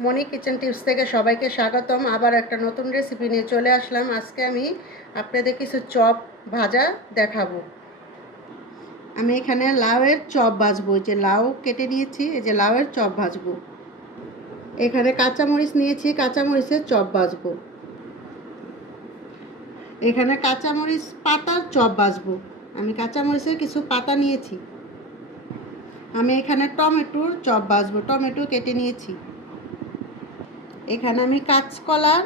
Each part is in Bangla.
মনি কিচেন টিপস থেকে সবাইকে স্বাগতম। আবার একটা নতুন রেসিপি নিয়ে চলে আসলাম। আজকে আমি আপনাদের কিছু চপ ভাজা দেখাবো। আমি এখানে লাউয়ের চপ ভাজবো, যে লাউ কেটে নিয়েছি, এই যে লাউয়ের চপ ভাজবো। এখানে কাঁচামরিচ নিয়েছি, কাঁচামরিচের চপ ভাজবো। এখানে কাঁচামরিচ পাতার চপ ভাজবো। আমি কাঁচামরিচের কিছু পাতা নিয়েছি। আমি এখানে টমেটোর চপ ভাজবো, টমেটো কেটে নিয়েছি। এখানে আমি কাঁচকলার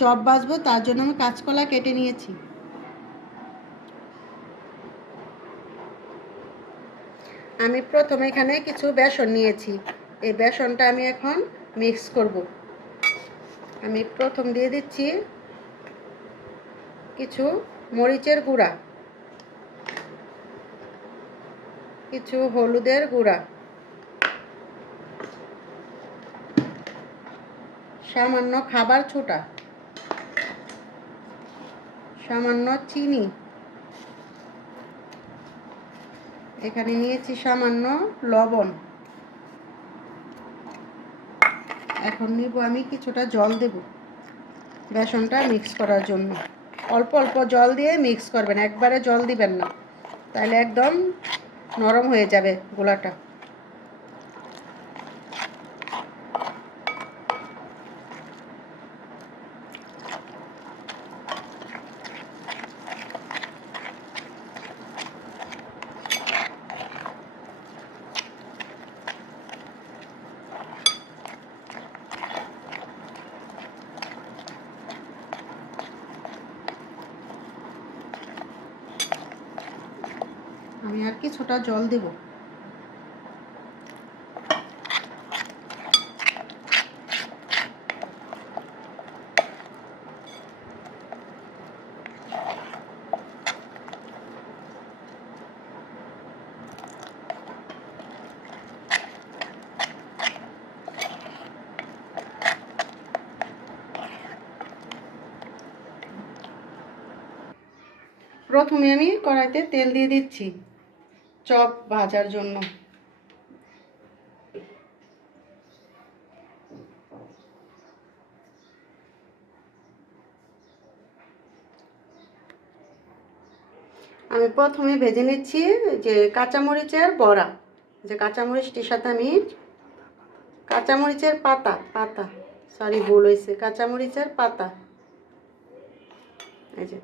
চপ ভাজবো, তার জন্য আমি কাঁচকলা কেটে নিয়েছি। আমি প্রথমে এখানে কিছু বেসন নিয়েছি। এই বেসনটা আমি এখন মিক্স করব। আমি প্রথম দিয়ে দিচ্ছি কিছু মরিচের গুঁড়া, কিছু হলুদের গুঁড়া, সামান্য খাবার ছোটা, সামান্য চিনি, এখানে নিয়েছি সামান্য লবণ। এখন নিব আমি কিছুটা জল দেব বেসনটা মিক্স করার জন্য। অল্প অল্প জল দিয়ে মিক্স করবেন, একবারে জল দিবেন না, তাহলে একদম নরম হয়ে যাবে গোলাটা। আমি আর কিছুটা জল দেব। প্রথমে আমি কড়াইতে তেল দিয়ে দিচ্ছি চপ ভাজার জন্য। আমি প্রথমে ভেজে নিচ্ছি যে কাঁচামরিচের বড়া, যে কাঁচামরিচটির সাথে আমি কাঁচামরিচের পাতা পাতা সরি ভুল হয়েছে, কাঁচামরিচের পাতা, এই যে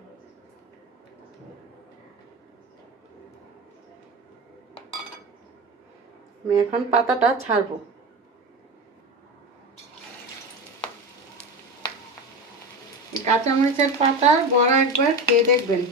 আমি এখন পাতাটা ছাড়বো। কাঁচামরিচের পাতার বড়া একবার খেয়ে দেখবেন।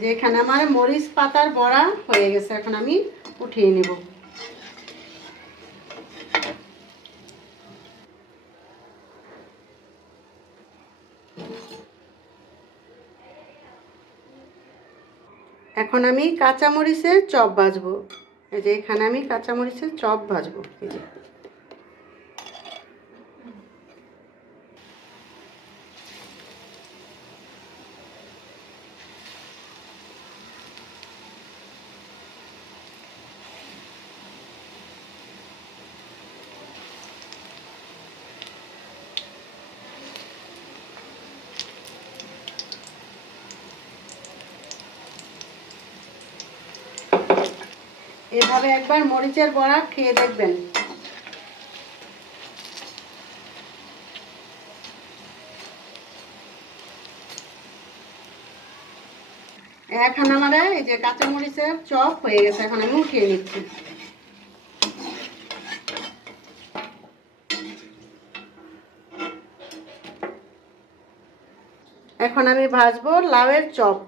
যে এখানে আমার মরিচ পাতার বড়া হয়ে গেছে, এখন আমি উঠিয়ে নেব। এখন আমি কাঁচামরিচের চপ ভাজবো। এই যে এখানে আমি কাঁচামরিচের চপ ভাজবো। এই যে এভাবে একবার মরিচের বড়া খেয়ে দেখবেন। এখন আমার এই যে কাঁচামরিচের চপ হয়ে গেছে, এখন আমি উঠিয়ে নিচ্ছি। এখন আমি ভাজবো লাউয়ের চপ।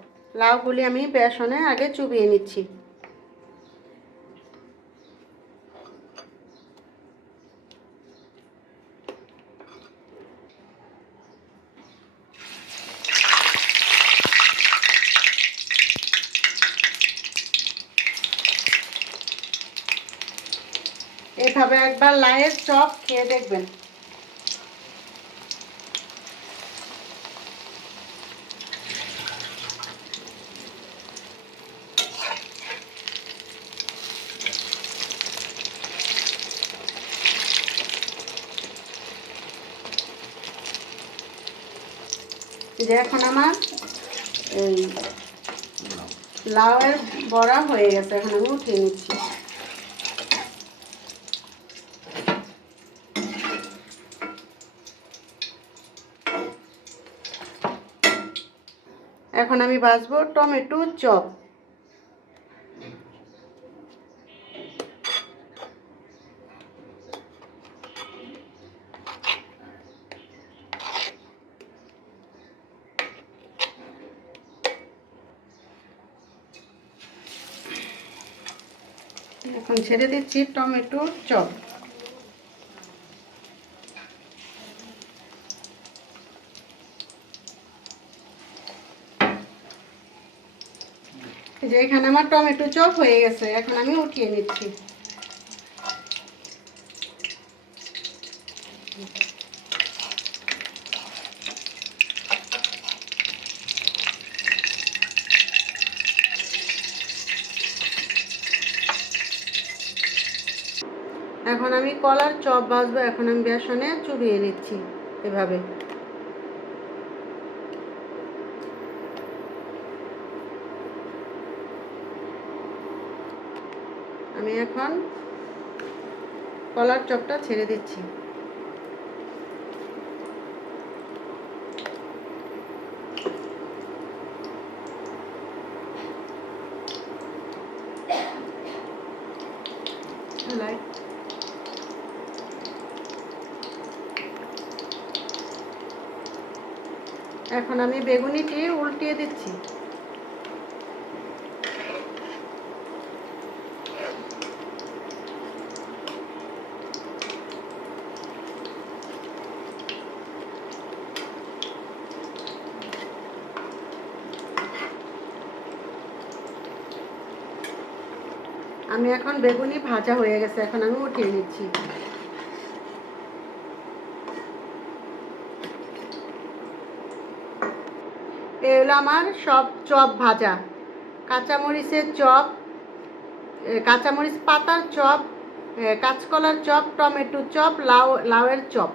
লাউগুলি আমি বেসনে আগে চুবিয়ে নিচ্ছি। এভাবে একবার লাউয়ের চপ খেয়ে দেখবেন। যে এখন আমার এই লাউয়ের বড়া হয়ে গেছে, এখন আমি উঠিয়ে নিচ্ছি। এখন আমি ভাজবো টমেটো চপ। এখন ছেড়ে দিচ্ছি টমেটো চপ। যে এখানে আমার টমেটো চপ হয়ে গেছে, এখন আমি উঠিয়ে নিচ্ছি। এখন আমি কলার চপ ভাজবো, এখন আমি বেসনে চুবিয়ে নিচ্ছি এভাবে। আমি এখন কলার চপটা ছেড়ে দিচ্ছি। এখন আমি বেগুনিটি উল্টিয়ে দিচ্ছি। আমি এখন বেগুনি ভাজা হয়ে গেছে, এখন আমি উঠিয়ে নিচ্ছি। এই হলো আমার সব চপ ভাজা। কাঁচামরিচের চপ, কাঁচামরিচ পাতার চপ, কাঁচকলার চপ, টমেটো চপ, লাউয়ের চপ।